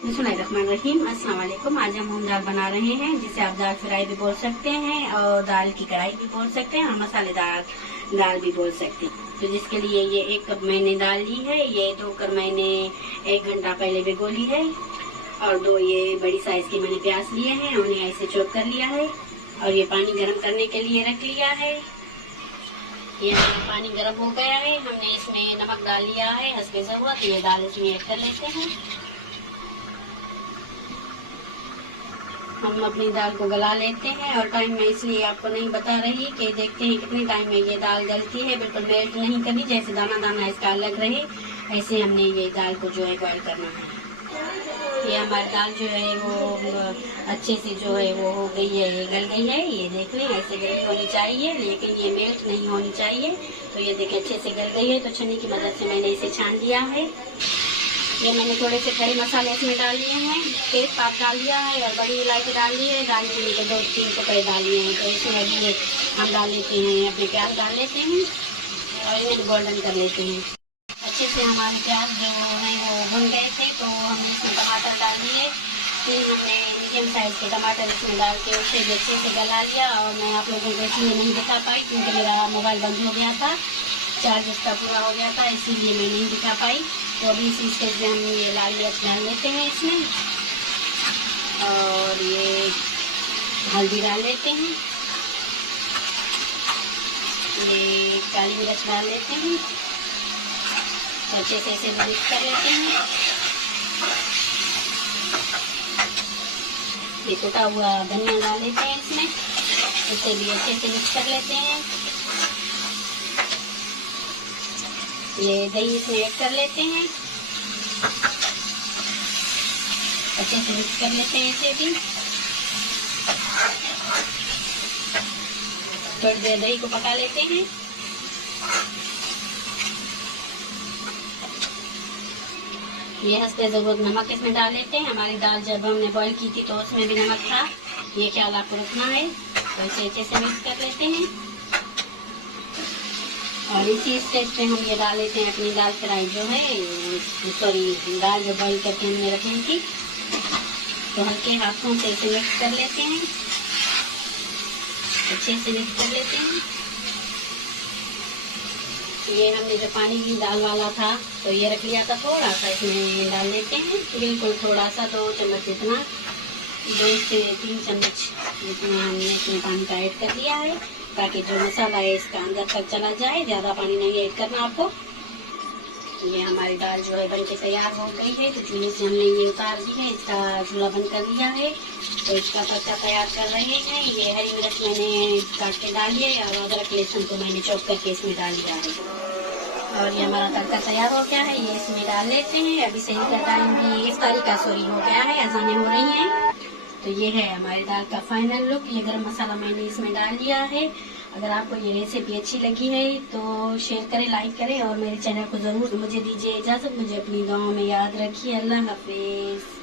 बिस्मिल्लाहिर्रहमानिर्रहीम। अस्सलाम वालेकुम। आज हम मूंग दाल बना रहे हैं, जिसे आप दाल फ्राई भी बोल सकते हैं और दाल की कढ़ाई भी बोल सकते हैं और मसालेदार दाल भी बोल सकते हैं। तो जिसके लिए ये 1 कप मैंने दाल ली है, ये धोकर मैंने 1 घंटा पहले भिगो ली है। और 2 ये बड़ी साइज के मैंने प्याज लिए हैं, उन्हें ऐसे चॉप कर लिया है और ये पानी गर्म करने के लिए रख लिया है। ये हमारा पानी गर्म हो गया है, हमने इसमें नमक डाल लिया है हस्बे ज़रूरत। ये दाल इसमें ऐड कर लेते हैं। हम अपनी दाल को गला लेते हैं और टाइम मैं इसलिए आपको नहीं बता रही कि देखते हैं कितने टाइम में ये दाल गलती है। बिल्कुल मेल्ट नहीं करनी, जैसे दाना दाना इसका अलग रहे ऐसे हमने ये दाल को जो है बॉयल करना है। ये हमारी दाल जो है वो अच्छे से जो है वो हो गई है, ये गल गई है। ये देख लें ऐसे गली होनी चाहिए, लेकिन ये मेल्ट नहीं होनी चाहिए। तो ये देखिए अच्छे से गल गई है। तो छन्नी की मदद से मैंने इसे छान लिया है। ये मैंने थोड़े से खड़े मसाले इसमें डाल लिए हैं, तेजपात डाल दिया है और बड़ी इलायची डाल दी है, दालचीनी के 2-3 टुकड़े डाल लिए हैं। तो इसमें अभी हम डाल लेते हैं, अपने प्याज डाल लेते हैं और इन्हें गोल्डन कर लेते हैं। अच्छे से हमारे प्याज जो है वो भुन गए थे, तो हमने इसमें टमाटर डाल दिए। 3 हमने मीडियम साइज के टमाटर इसमें डाल के उसे भी अच्छे से गला लिया। और मैं आप लोगों को इसलिए नहीं दिखा पाई क्योंकि मेरा मोबाइल बंद हो गया था, चार्ज इसका पूरा हो गया था, इसीलिए मैं नहीं दिखा पाई। तो अभी इसी स्टेज में हम ये लाल मिर्च डाल लेते हैं इसमें और ये हल्दी डाल लेते हैं, ये काली मिर्च डाल लेते हैं। अच्छे से इसे मिक्स कर लेते हैं। ये टूटा हुआ धनिया डाल लेते हैं इसमें, इसे भी अच्छे से मिक्स कर लेते हैं। ये दही इसमें ऐड कर लेते हैं, अच्छे से मिक्स कर लेते हैं इसे भी। थोड़ी देर दही को पका लेते हैं। ये हंसते ज़रूरत नमक इसमें डाल लेते हैं। हमारी दाल जब हमने बॉईल की थी तो उसमें भी नमक था, ये ख्याल आपको रखना है। तो इसे अच्छे से मिक्स कर लेते हैं और इसी स्टेज पे हम ये डाल लेते हैं अपनी दाल फ्राई जो है, सॉरी दाल जो बॉईल करके हमने रखी थी। तो हल्के हाथों से इसे मिक्स कर लेते हैं, अच्छे से मिक्स कर लेते हैं। ये हमने जो पानी भी दाल वाला था तो ये रख लिया था, थोड़ा सा इसमें डाल लेते हैं, बिल्कुल थोड़ा सा, 2 चम्मच जितना, 2 से 3 चम्मच जितना हमने इसमें पानी का ऐड कर दिया है, ताकि जो मसाला है इसका अंदर तक चला जाए। ज़्यादा पानी नहीं ऐड करना आपको। ये हमारी दाल जो है बनके तैयार हो गई है। तो चूल्हे से हमने ये उतार दी है, इसका चूल्हा बंद कर दिया है। तो इसका तड़का तैयार कर रहे हैं। ये हरी मिर्च मैंने काट के डाली है और अदरक लहसुन को मैंने चॉप करके इसमें डाल दिया है। और ये हमारा तड़का तैयार हो गया है, ये इसमें डाल लेते हैं। अभी सही का टाइम भी इफ्तारी का सॉरी हो गया है, अज़ानें हो रही हैं। तो ये है हमारी दाल का फाइनल लुक। ये गरम मसाला मैंने इसमें डाल लिया है। अगर आपको ये रेसिपी अच्छी लगी है तो शेयर करें, लाइक करें और मेरे चैनल को ज़रूर मुझे दीजिए इजाज़त। मुझे अपनी दुआओं में याद रखिए। अल्लाह हाफिज़।